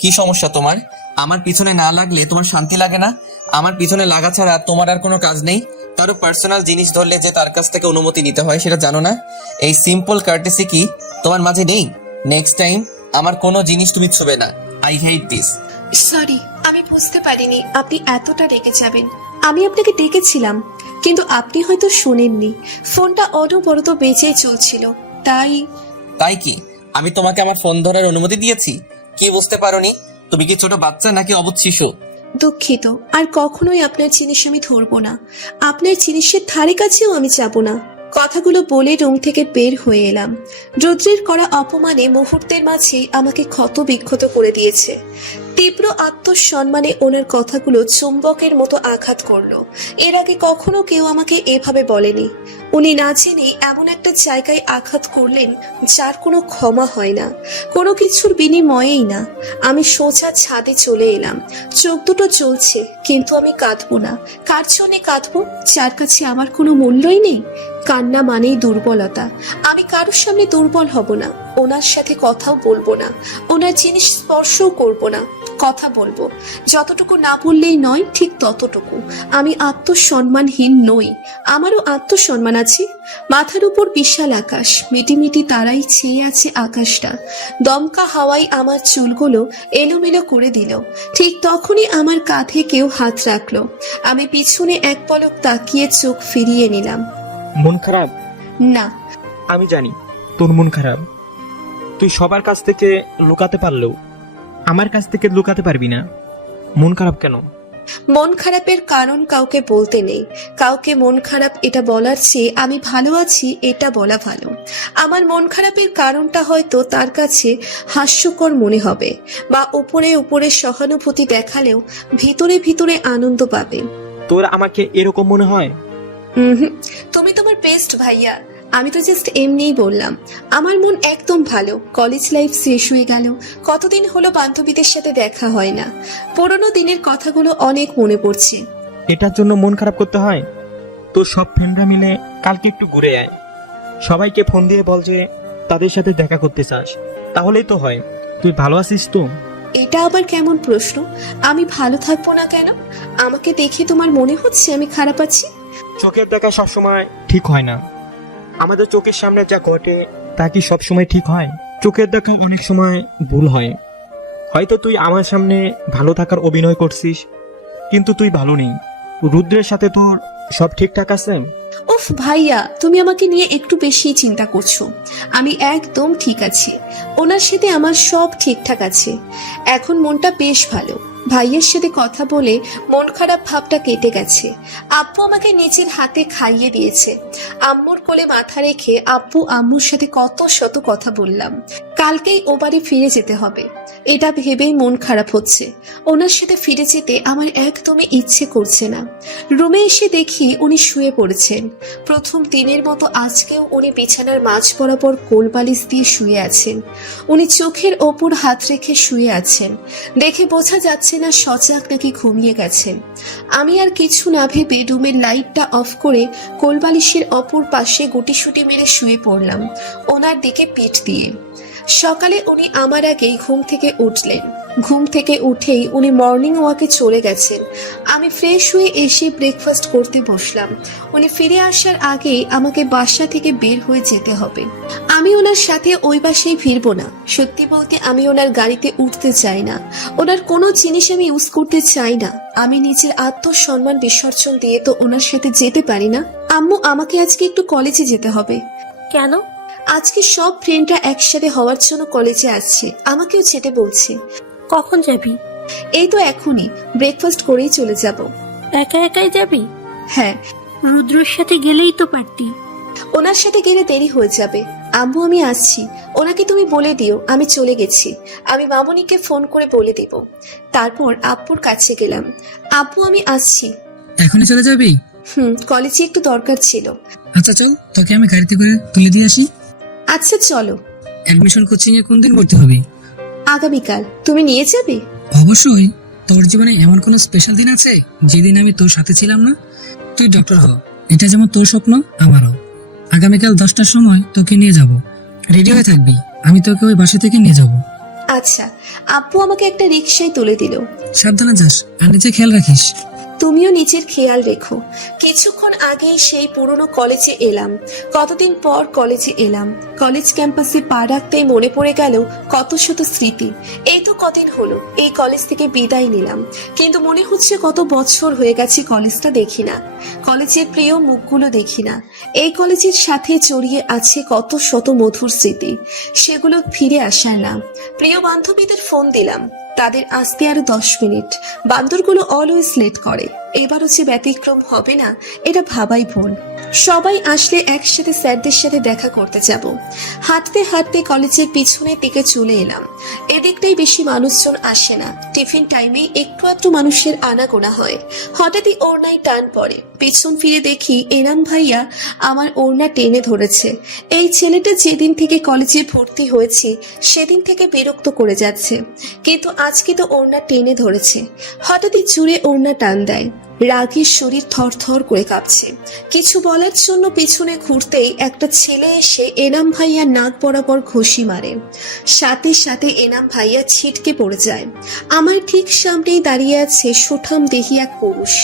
কি সমস্যা তোমার? আমার পিছনে না লাগলে তোমার শান্তি লাগে না? আমার পিছনে লাগা ছাড়া তোমার আর কোনো কাজ নেই? কারো পার্সোনাল জিনিস ধরলে যে তার কাছ থেকে অনুমতি নিতে হয় সেটা জানো না? এই সিম্পল কার্টেসি কি তোমার মাঝে নেই? নেক্সট টাইম আমার কোনো জিনিস তুমি ছুবে না। I hate this. সরি, আমি বুঝতে পারিনি আপনি এতটা রেগে যাবেন। আমি আপনাকে ডেকেছিলাম, কিন্তু আপনি হয়তো শুনেননি। ফোনটা অনবরত বেজেই চলছিল, তাই। তাই কি? আমি তোমাকে আমার ফোন ধরার অনুমতি দিয়েছি? কি বুঝতে পারোনি? তুমি কি ছোট বাচ্চা নাকি অবুঝ শিশু? দুঃখিত, আর কখনোই আপনার জিনিস আমি ধরবো না। আপনার জিনিসের ধারে কাছেও আমি যাব না। কথাগুলো বলে রুম থেকে বের হয়ে এলাম। রুদ্রের করা অপমানে মুহূর্তের মাঝেই আমাকে ক্ষত বিক্ষত করে দিয়েছে। তীব্র আত্মসম্মানে ওনার কথাগুলো চুম্বকের মতো আঘাত করলো। এর আগে কখনো কেউ আমাকে এভাবে বলেনি। উনি না জেনে এমন একটা জায়গায় আঘাত করলেন যার কোনো ক্ষমা হয় না, কোনো কিছুর বিনিময়েই না। আমি সোজা ছাদে চলে এলাম। চোখ দুটো জ্বলছে, কিন্তু আমি কাঁদবো না। কার জন্যে কাঁদবো? যার কাছে আমার কোনো মূল্যই নেই। কান্না মানেই দুর্বলতা। আমি কারোর সামনে দুর্বল হব না। ওনার সাথে কথাও বলবো না, ওনার জিনিস স্পর্শও করব না। কথা বলবো, যতটুকু না বললেই নয়, ঠিক ততটুকু। আমি আত্মসম্মানহীন নই, আমারও আত্মসম্মান আছে। মাথার উপর বিশাল আকাশ, মিটিমিটি তারাই ছেয়ে আছে আকাশটা। দমকা হাওয়াই আমার চুলগুলো এলোমেলো করে দিল। ঠিক তখনই আমার কাঁধে কেউ হাত রাখলো। আমি পিছনে এক পলক তাকিয়ে চোখ ফিরিয়ে নিলাম। মন খারাপ? না। আমি জানি তোর মন খারাপ। তুই সবার কাছ থেকে লুকাতে পারলেও আমার কাছ থেকে লুকাতে পারবি না। মন খারাপ কেন? মন খারাপের কারণ কাউকে বলতে নেই। কাউকে মন খারাপ এটা বলার চেয়ে আমি ভালো আছি এটা বলা ভালো। আমার মন খারাপের কারণটা হয়তো তার কাছে হাস্যকর মনে হবে, বা উপরে উপরে সহানুভূতি দেখালেও ভিতরে ভিতরে আনন্দ পাবে। তোর আমাকে এরকম মনে হয়? হুম, তুমি তোমার বেস্ট ভাইয়া। আমি তো জাস্ট এমনিই বললাম। আমার মন একদম ভালো। কলেজ লাইফ শেষ হয়ে গেল, কতদিন হলো বান্ধবীদের সাথে দেখা হয় না। পুরোনো দিনের কথাগুলো অনেক মনে পড়ছে। এটার জন্য মন খারাপ করতে হয়? তোর সব ফ্রেন্ডরা মিলে কালকে একটু ঘুরে আয়। সবাইকে ফোন দিয়ে বল যে তাদের সাথে দেখা করতে চাস, তাহলেই তো হয়। তুই ভালো আছিস তো? এটা আবার কেমন প্রশ্ন? আমি ভালো থাকবো না কেন? আমাকে দেখে তোমার মনে হচ্ছে আমি খারাপ আছি? চোখের দেখা সবসময় ঠিক হয় না। আমাদের চোখের সামনে যা ঘটে তা কি সবসময় ঠিক হয়? চোখের দেখা অনেক সময় ভুল হয়। হয়তো তুই আমার সামনে ভালো থাকার অভিনয় করছিস, কিন্তু তুই ভালো নেই। রুদ্রের সাথে তোর সব ঠিকঠাক আছে? উফ ভাইয়া, তুমি আমাকে নিয়ে একটু বেশি চিন্তা করছো। আমি একদম ঠিক আছি। ওনার সাথে আমার সব ঠিকঠাক আছে। এখন মনটা বেশ ভালো। ভাইয়ের সাথে কথা বলে মন খারাপ ভাবটা কেটে গেছে। আব্বু আমাকে নিজের হাতে খাইয়ে দিয়েছে। আম্মুর কোলে মাথা রেখে আব্বু আম্মুর সাথে কত শত কথা বললাম। কালকেই ও বাড়ি ফিরে যেতে হবে, এটা ভেবেই মন খারাপ হচ্ছে। ওনার সাথে ফিরে যেতে আমার একদমই ইচ্ছে করছে না। রুমে এসে দেখি উনি শুয়ে পড়েছেন। প্রথম দিনের মতো আজকেও উনি বিছানার মাঝ বরাবর কোলবালিশ দিয়ে শুয়ে আছেন। উনি চোখের ওপর হাত রেখে শুয়ে আছেন। দেখে বোঝা যাচ্ছে না সজাগ নাকি ঘুমিয়ে গেছেন। আমি আর কিছু না ভেবে রুমের লাইটটা অফ করে কোলবালিশের অপর পাশে গুটিসুটি মেরে শুয়ে পড়লাম, ওনার দিকে পিঠ দিয়ে। সকালে উনি আমার আগেই ঘুম থেকে উঠলেন। ঘুম থেকে উঠেই উনি মর্নিং ওয়াকে চলে গেছেন। আমি ফ্রেশ হয়ে এসে ব্রেকফাস্ট করতে বসলাম। উনি ফিরে আসার আগেই আমাকে বাসা থেকে বের হয়ে যেতে হবে। আমি ওনার সাথে ওই বাসায় ফিরবো না। সত্যি বলতে আমি ওনার গাড়িতে উঠতে চাই না। ওনার কোনো জিনিস আমি ইউজ করতে চাই না। আমি নিজের আত্মসম্মান বিসর্জন দিয়ে তো ওনার সাথে যেতে পারি না। আম্মু, আমাকে আজকে একটু কলেজে যেতে হবে। কেন? আজকে সব ফ্রেন্ডরা একসাথে হওয়ার জন্য কলেজে আসছে, আমাকেও যেতে বলছে। কখন যাবি? এই তো এখনই, ব্রেকফাস্ট করেই চলে যাব। একা একাই যাবি? হ্যাঁ। রুদ্রর সাথে গেলেই তো পারতি। ওনার সাথে গেলে দেরি হয়ে যাবে। আম্মু, আমি আসছি। ওনাকে তুমি বলে দিও আমি চলে গেছি। আমি মামনিকে ফোন করে বলে দেব। তারপর আব্বুর কাছে গেলাম। আব্বু, আমি আসছি। এখনই চলে যাবি? কলেজে একটু দরকার ছিল। আচ্ছা চল, তোকে আমি গাড়িতে করে তুলে দিয়ে আসি। আচ্ছা চলো। অ্যাডমিশন কোচিং এ কোন দিন ভর্তি হবি? আগামীকাল। তুমি নিয়ে যাবে? অবশ্যই। তোর জীবনে এমন কোন স্পেশাল দিন আছে যেদিন আমি তোর সাথে ছিলাম না? তুই ডক্টর হ, এটা যেমন তোর স্বপ্ন আমারও। আগামীকাল 10টার সময় তোকে নিয়ে যাব। রেডি হয়ে থাকবি, আমি তোকে ওই বাসা থেকে নিয়ে যাব। আচ্ছা, আব্বু আমাকে একটা রিকশায় তুলে দিল। সাবধানে যাস আর নিজে খেয়াল রাখিস। তুমিও নিজের খেয়াল রেখো। কিছুক্ষণ আগেই সেই পুরনো কলেজে এলাম। কতদিন পর কলেজে এলাম। কলেজ ক্যাম্পাসে পা রাখতেই মনে পড়ে গেল কত শত স্মৃতি। এই তো কদিন হলো এই কলেজ থেকে বিদায় নিলাম, কিন্তু মনে হচ্ছে কত বছর হয়ে গেছে কলেজটা দেখি না, কলেজের প্রিয় মুখগুলো দেখি না। এই কলেজের সাথে জড়িয়ে আছে কত শত মধুর স্মৃতি, সেগুলো ফিরে আসার নাম। প্রিয় বান্ধবীদের ফোন দিলাম, তাদের আসতে আরো 10 মিনিট। বান্দরগুলো অলওয়েজ লেট করে, এবারও যে ব্যতিক্রম হবে না এটা ভাবাই ভুল। সবাই আসলে একসাথে স্যারদের সাথে দেখা করতে যাব। হাঁটতে হাঁটতে কলেজের পিছনের দিকে চলে এলাম। এদিকটাই বেশি মানুষজন আসে না, টিফিন টাইমে একটু একটু মানুষের আনাগোনা হয়। হঠাৎই ওড়নায় টান পড়ে, পিছন ফিরে দেখি এনাম ভাইয়া আমার ওড়না টেনে ধরেছে। এই ছেলেটা যেদিন থেকে কলেজে ভর্তি হয়েছে সেদিন থেকে বিরক্ত করে যাচ্ছে, কিন্তু আজকে তো ওড়না টেনে ধরেছে। হঠাৎই জুড়ে ওড়না টান দেয়, রাগের শরীর থরথর করে কাঁপছে। কিছু বলার জন্য পিছনে ঘুরতেই একটা ছেলে এসে এনাম ভাইয়ার নাক বরাবর ঘুষি মারে। সাথে সাথে এনাম ভাইয়া ছিটকে পড়ে যায়। আমার ঠিক সামনেই দাঁড়িয়ে আছে সুঠাম দেহি এক পুরুষ।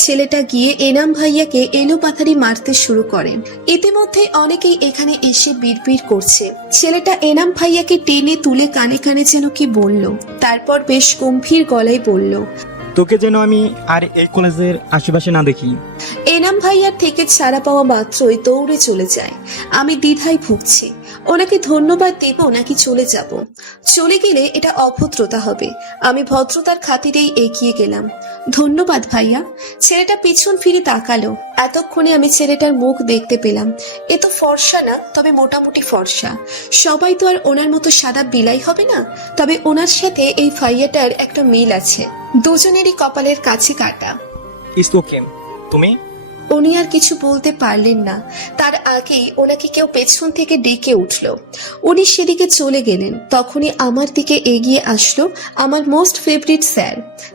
ছেলেটা গিয়ে এনাম ভাইয়াকে এলোপাথারি মারতে শুরু করে। ইতিমধ্যে অনেকেই এখানে এসে বিড়বিড় করছে। ছেলেটা এনাম ভাইয়াকে টেনে তুলে কানে কানে যেন কি বলল, তারপর বেশ গম্ভীর গলায় বলল, তোকে যেন আমি আর এই কলেজের আশেপাশে না দেখি। এনাম ভাইয়ার থেকে ছাড়া পাওয়া মাত্রই দৌড়ে চলে যায়। আমি দ্বিধায় ভুগছি, ওনাকে ধন্যবাদ দেব নাকি চলে যাব। চলে গেলে এটা অভদ্রতা হবে। আমি ভদ্রতার খাতিরেই এগিয়ে গেলাম। ধন্যবাদ ভাইয়া। ছেলেটা পিছন ফিরে তাকালো। এতক্ষণে আমি ছেলেটার মুখ দেখতে পেলাম। এ তো ফর্সা না, তবে মোটামুটি ফর্সা। সবাই তো আর ওনার মতো সাদা বিলাই হবে না, তবে ওনার সাথে এই ভাইয়াটার একটা মিল আছে। দুজনেরই কপালের কাছে কাটা। ইস ওকে। তুমি? উনি আর কিছু বলতে পারলেন না, তার আগেই ওনাকে কেউ পেছন থেকে ডেকে উঠল। উনি সেদিকে চলে গেলেন, তখনই আমার দিকে এগিয়ে আসলো আমার মোস্ট ফেভারিট স্যার।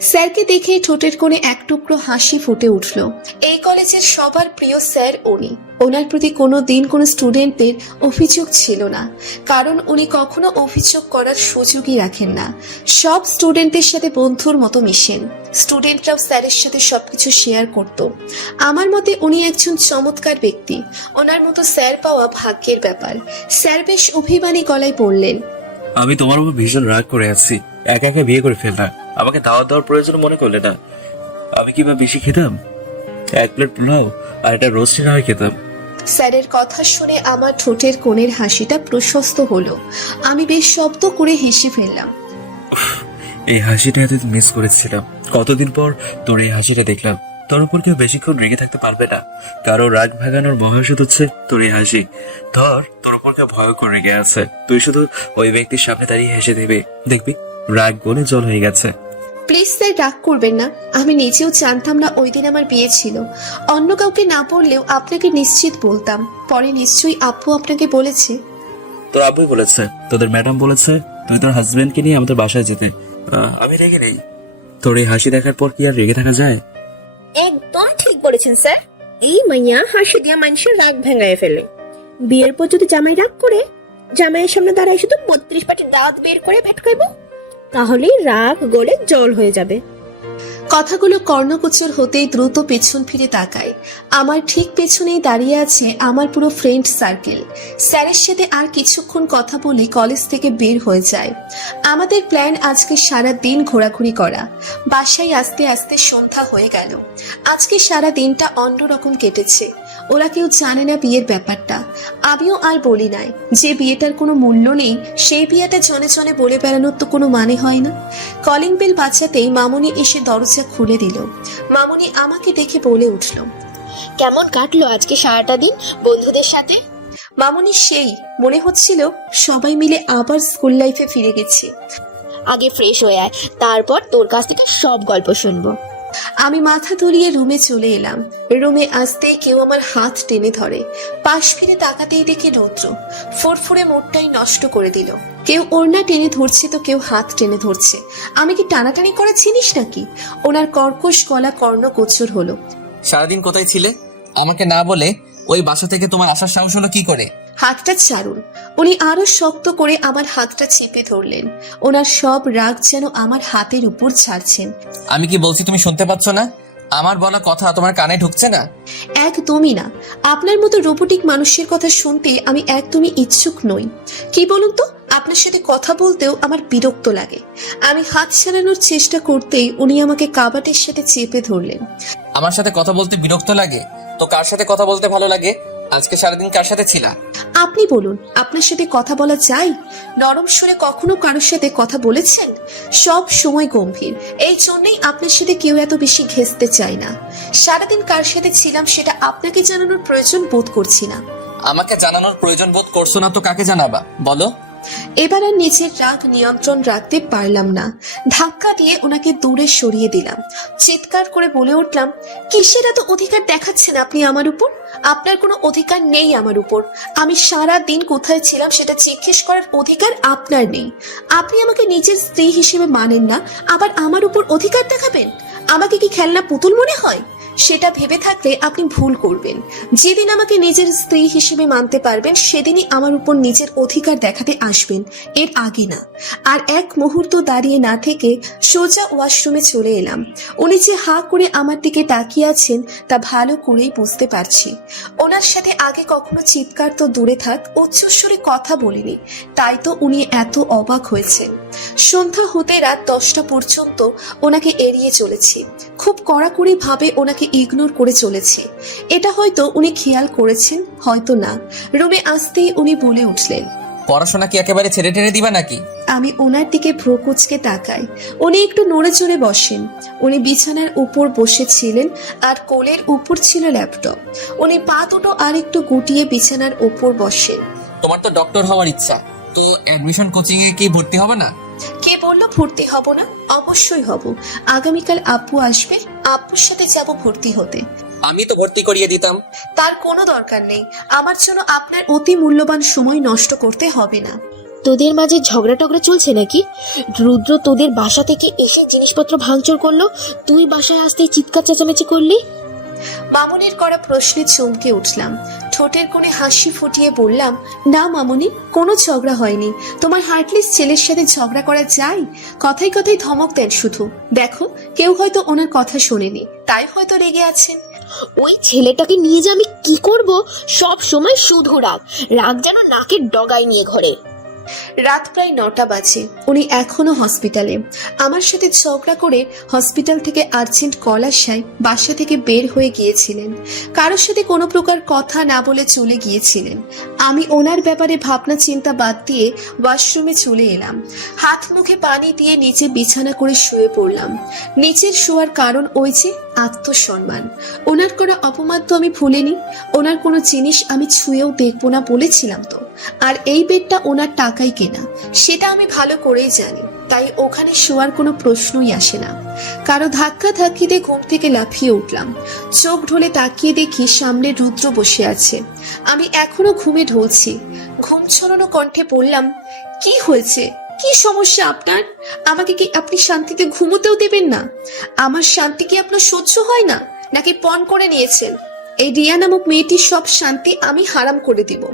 স্যারকে দেখে ঠোঁটের কোণে এক টুকরো হাসি ফুটে উঠল। এই কলেজের সবার প্রিয় স্যার উনি। ওনার প্রতি কোনো দিন কোনো স্টুডেন্টদের অভিযোগ ছিল না, কারণ উনি কখনো অভিযোগ করার সুযোগই রাখেন না। সব স্টুডেন্টদের সাথে বন্ধুর মতো মিশেন। স্টুডেন্টরাও স্যারের সাথে সবকিছু শেয়ার করত। আমার মতে উনি একজন চমৎকার ব্যক্তি। ওনার মতো স্যার পাওয়া ভাগ্যের ব্যাপার। স্যার বেশ অভিমানী গলায় বললেন, আমি তোমার উপর ভীষণ রাগ করে আছি। একা একা বিয়ে করে ফেললাম, আমাকে দাওয়াত দেওয়ার প্রয়োজন মনে করলে না। আমি কি বা বেশি খেতাম? 1 প্লেট পোলাও আর একটা রোস্টি না হয় খেতাম। স্যারের কথা শুনে আমার ঠোঁটের কোণের হাসিটা প্রশস্ত হলো। আমি বেশ শব্দ করে হেসে ফেললাম। এই হাসিটা এত মিস করেছিলাম। কতদিন পর তোর এই হাসিটা দেখলাম। তোর উপর কেউ বেশিক্ষণ রেগে থাকতে পারবে না। কারো রাগ ভাগানোর মহাষত হচ্ছে তোর এই হাসি। ধর, তোর উপর কেউ ভয়ঙ্কর রেগে আছে, তুই শুধু ওই ব্যক্তির সামনে দাঁড়িয়ে হেসে দেবে, দেখবি রাগ গলে জল হয়ে গেছে। প্লিজ স্যার, রাগ করবেন না। আমি নিজেও জানতাম না ওই দিন আমার বিয়ে ছিল। অন্য কাউকে না বললেও আপনাকে নিশ্চিত বলতাম। পরে নিশ্চয়ই আব্বু আপনাকে বলেছে। তোর আব্বুই বলেছে, তোদের ম্যাডাম বলেছে তুই তোর হাজবেন্ডকে নিয়ে আমাদের বাসায় যেতে। আমি রেগে নেই। তোর এই হাসি দেখার পর কি আর রেগে থাকা যায়? একদম ঠিক বলেছেন স্যার। এই মাইয়া হাসি দিয়া মানুষের রাগ ভেঙায় ফেলে। বিয়ের পর যদি জামাই রাগ করে, জামাইয়ের সামনে দাঁড়ায় শুধু 32 পাটি দাঁত বের করে ভেটকাইব, তাহলেই রাগ গলে জল হয়ে যাবে। কথাগুলো কর্ণগোচর হতেই দ্রুত পেছন ফিরে তাকায়। আমার ঠিক পেছনেই দাঁড়িয়ে আছে আমার পুরো ফ্রেন্ড সার্কেল। স্যারের সাথে আর কিছুক্ষণ কথা বলে কলেজ থেকে বের হয়ে যায়। আমাদের প্ল্যান আজকে সারা দিন ঘোরাঘুরি করা। বাসায় আসতে আসতে সন্ধ্যা হয়ে গেল। আজকে সারা দিনটা অন্যরকম কেটেছে। ওরা কেউ জানে না বিয়ের ব্যাপারটা। আমিও আর বলি নাই। যে বিয়েটার কোনো মূল্য নেই সেই বিয়েটা জনে জনে বলে বেড়ানোর তো কোনো মানে হয় না। কলিং বেল বাজাতেই মামুনি এসে দরজা খুলে দিল। মামুনি আমাকে দেখে বলে উঠল, কেমন কাটলো আজকে সারাটা দিন বন্ধুদের সাথে? মামুনি সেই মনে হচ্ছিল সবাই মিলে আবার স্কুল লাইফে ফিরে গেছি। আগে ফ্রেশ হয়ে আয়, তারপর তোর কাছ থেকে সব গল্প শুনবো। আমি মাথা তুলিয়ে রুমে চলে এলাম। রুমে আসতেই কেউ আমার হাত টেনে ধরে। পাশ ফিরে তাকাতেই দেখি রৌদ্র। ফুরফুরে মুডটাই নষ্ট করে দিল। কেউ ওড়না টেনে ধরছে তো কেউ হাত টেনে ধরছে। আমি কি টানাটানি করা চিনিস নাকি? ওনার কর্কশ গলা কর্ণগোচর হলো। সারাদিন কোথায় ছিলে? আমাকে না বলে ওই বাসা থেকে তোমার আসার সাহস হলো কি করে? হাতটা ছাড়ুন। উনি আরো শক্ত করে আমার হাতটা চেপে ধরলেন। ওনার সব রাগ যেন আমার হাতের উপর ছাড়ছেন। আমি কি বলছি তুমি শুনতে পাচ্ছ না? আমার বলা কথা তোমার কানে ঢুকছে না? একদমই না। আপনার মতো রোবোটিক মানুষের কথা শুনতে আমি একদমই ইচ্ছুক নই। কি বলুন তো, আপনার সাথে কথা বলতেও আমার বিরক্ত লাগে। আমি হাত ছাড়ানোর চেষ্টা করতেই উনি আমাকে কাবাটের সাথে চেপে ধরলেন। আমার সাথে কথা বলতে বিরক্ত লাগে? তো কার সাথে কথা বলতে ভালো লাগে? আজকে সারাদিন কার সাথে ছিলা? আপনি বলুন, আপনার সাথে কথা বলা যায়? নরম সুরে কখনো কারোর সাথে কথা বলেছেন? সব সময় গম্ভীর। এই জন্যই আপনার সাথে কেউ এত বেশি ঘেঁষতে চায় না। সারাদিন কার সাথে ছিলাম সেটা আপনাকে জানানোর প্রয়োজন বোধ করছি না। আমাকে জানানোর প্রয়োজন বোধ করছো না তো কাকে জানাবা বলো? এবার আর নিজের রাগ নিয়ন্ত্রণ রাখতে পারলাম না। ধাক্কা দিয়ে ওনাকে দূরে সরিয়ে দিলাম। চিৎকার করে বলে উঠলাম, কিসের এত অধিকার দেখাচ্ছেন আপনি আমার উপর? আপনার কোনো অধিকার নেই আমার উপর। আমি সারা দিন কোথায় ছিলাম সেটা জিজ্ঞেস করার অধিকার আপনার নেই। আপনি আমাকে নিজের স্ত্রী হিসেবে মানেন না, আবার আমার উপর অধিকার দেখাবেন? আমাকে কি খেলনা পুতুল মনে হয়? সেটা ভেবে থাকলে আপনি ভুল করবেন। যেদিন আমাকে নিজের স্ত্রী হিসেবে মানতে পারবেন সেদিনই আমার উপর নিজের অধিকার দেখাতে আসবেন, এর আগে না। আর এক মুহূর্ত দাঁড়িয়ে না থেকে সোজা ওয়াশরুমে চলে এলাম। উনি যে হাঁ করে আমার দিকে তাকিয়ে আছেন তা ভালো করেই বুঝতে পারছি। ওনার সাথে আগে কখনো চিৎকার তো দূরে থাক, উচ্চস্বরে কথা বলিনি, তাই তো উনি এত অবাক হয়েছেন। সন্ধ্যা হতে রাত 10টা পর্যন্ত ওনাকে এড়িয়ে চলেছি। খুব কড়াকড়ি ভাবে ওনাকে ইগনোর করে চলেছে। এটা হয়তো উনি খেয়াল করেছেন, হয়তো না। রুমে আসতেই উনি বলে উঠলেন, পড়াশোনা কি একেবারে ছেড়ে টেড়ে দিবা নাকি? আমি ওনার দিকে ভ্রু কুঁচকে তাকাই। উনি একটু নড়ে চড়ে বসেন। উনি বিছানার উপর বসেছিলেন আর কোলের উপর ছিল ল্যাপটপ। উনি পা দুটো আর একটু গুটিয়ে বিছানার উপর বসেন। তোমার তো ডক্টর হওয়ার ইচ্ছা, তো অ্যাডমিশন কোচিং এ কি ভর্তি হবে না? কে বললো ভর্তি হব না? অবশ্যই হব। আগামীকাল আব্বু আসবে, আব্বুর সাথে যাব ভর্তি হতে। আমি তো ভর্তি করিয়ে দিতাম। তার কোনো দরকার নেই। আমার জন্য আপনার অতি মূল্যবান সময় নষ্ট করতে হবে না। তোদের মাঝে ঝগড়া টগড়া চলছে নাকি? রুদ্র তোদের বাসা থেকে এসে জিনিসপত্র ভাঙচুর করলো, তুই বাসায় আসতেই চিৎকার চেঁচামেচি করলি। মামুনির করা প্রশ্নে চমকে উঠলাম। ঠোঁটের কোণে হাসি ফুটিয়ে বললাম, না মামুনি, কোনো ঝগড়া হয়নি। তোমার হার্টলিস ছেলের সাথে ঝগড়া করা যায়? কথায় কথায় ধমক দেন শুধু। দেখো, কেউ হয়তো ওনার কথা শোনেনি, তাই হয়তো রেগে আছেন। ওই ছেলেটাকে নিয়ে যে আমি কি করব? সব সময় শুধু রাগ রাগ, যেন নাকের ডগায় নিয়ে ঘরে। রাত প্রায় 9টা বাজে। উনি এখনো হসপিটালে। আমার সাথে ঝগড়া করে হসপিটাল থেকে আর্জেন্ট কল আসায় বাসা থেকে বের হয়ে গিয়েছিলেন। কারোর সাথে কোনো প্রকার কথা না বলে চলে গিয়েছিলেন। আমি ওনার ব্যাপারে ভাবনা চিন্তা বাদ দিয়ে ওয়াশরুমে চলে এলাম। হাত মুখে পানি দিয়ে নিচে বিছানা করে শুয়ে পড়লাম। নিচের শোয়ার কারণ ওই যে আত্মসম্মান। ওনার করা অপমান তো আমি ভুলিনি। ওনার কোনো জিনিস আমি ছুঁয়েও দেখবো না বলেছিলাম তো। আর এই বেডটা ওনার টাকাই কেনা, সেটা আমি ভালো করেই জানি। তাই ওখানে শোয়ার কোনো প্রশ্নই আসে না। কারো ধাক্কা ধাক্কিতে ঘুম থেকে লাফিয়ে উঠলাম। চোখ ঢোলে তাকিয়ে দেখি সামনে রুদ্র বসে আছে। আমি এখনো ঘুমে ঢলছি। ঘুম ছড়ানো কণ্ঠে বললাম, কি হয়েছে? কি সমস্যা আপনার? আমাকে কি আপনি শান্তিতে ঘুমোতেও দেবেন না? আমার শান্তি কি আপনার সহ্য হয় না, নাকি পণ করে নিয়েছেন? এই রিয়া নামক মেয়েটির সব শান্তি আমি হারাম করে দিব।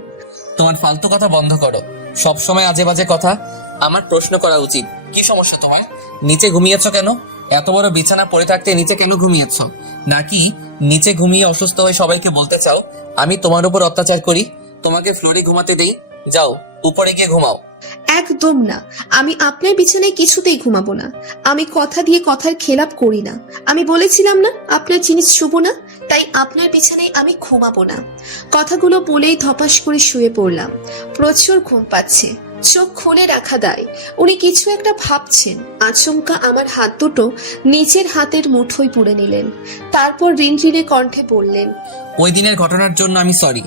তোমার ফালতু কথা বন্ধ করো। সব সময় আজে বাজে কথা। আমার প্রশ্ন করা উচিত, কি সমস্যা তোমার? নিচে ঘুমিয়েছো কেন? এত বড় বিছানা পড়ে থাকতে নিচে কেন ঘুমিয়েছো? নাকি নিচে ঘুমিয়ে অসুস্থ হয়ে সবাইকে বলতে চাও আমি তোমার উপর অত্যাচার করি? তোমাকে ফ্লোরে ঘুমাতে দেই, যাও উপরে গিয়ে ঘুমাও। একদম না, আমি আপনার বিছানায় কিছুতেই ঘুমাবো না। আমি কথা দিয়ে কথার খেলাপ করি না। আমি বলেছিলাম না আপনার জিনিস শুভ না, তাই আপনার বিছানায় আমি ঘুমাবো না। কথাগুলো বলেই ধপাস করে শুয়ে পড়লাম। প্রচুর ঘুম পাচ্ছে, চোখ খুলে রাখা দায়। উনি কিছু একটা ভাবছেন। আচমকা আমার হাত দুটো নিচের হাতের মুঠোয় পুড়ে নিলেন। তারপর রিনরিনে কণ্ঠে বললেন, ওই দিনের ঘটনার জন্য আমি সরি।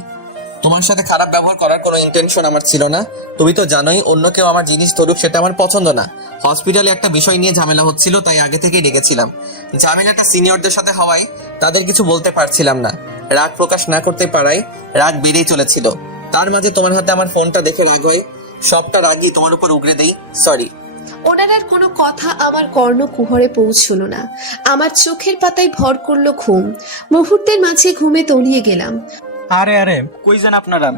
তোমার সাথে খারাপ ব্যবহার করার কোনো ইন্টেনশন আমার ছিল না। তুমি তো জানোই অন্য কেউ আমার জিনিস ধরুক সেটা আমার পছন্দ না। হসপিটালে একটা বিষয় নিয়ে ঝামেলা হচ্ছিল, তাই আগে থেকেই ডেকেছিলাম। ঝামেলাটা সিনিয়রদের সাথে হওয়ায় তাদের কিছু বলতে পারছিলাম না। রাগ প্রকাশ না করতে পারায় রাগ বেড়েই চলেছিল। তার মাঝে তোমার হাতে আমার ফোনটা দেখে রাগ হয়। সবটা রাগই তোমার উপর উগরে দেই, সরি। ওনার আর কোনো কথা আমার কর্ণকুহরে পৌঁছলো না। আমার চোখের পাতায় ভর করলো ঘুম। মুহূর্তের মাঝে ঘুমে তলিয়ে গেলাম। আরে আরে, কই যান আপনারা?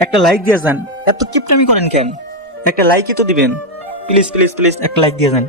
একটা লাইক দিয়ে যান। এত কিপটামি করেন কেন? একটা লাইকই তো দিবেন। প্লিজ প্লিজ প্লিজ একটা লাইক দিয়ে যান।